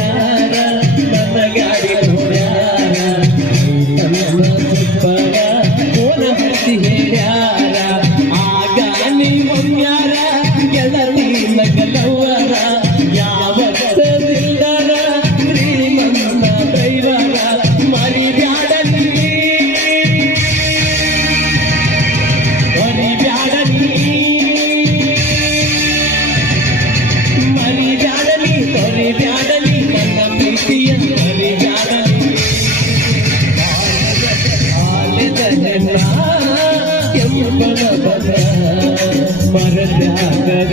ಹೇಳ್ಯಾರ ನನ್ನ ಗಾಡಿ ನೋಡ್ಯಾರ ಸುಪ್ಪಗ ಕೋನ ಹಚ್ಚಿ ಹೇಳ್ಯಾರ ಆಗ ನೀ ಒಮ್ಮ್ಯಾರ ಗೆಳತಿ ನಗಲವರ ಯಾವ ಇಲ್ದಾರ ಶ್ರೀಮಂತ ದೈವರ ಮರಿಬ್ಯಾಡಲಿ ಮರಿಬ್ಯಾಡಲಿ ನನ್ನ ಪ್ರೀತಿಯ ಮರಿಬ್ಯಾಡಲಿ ಆಲೆದ ಕೆಂಪನ ಬರ ಮರದ್ಯಾಗ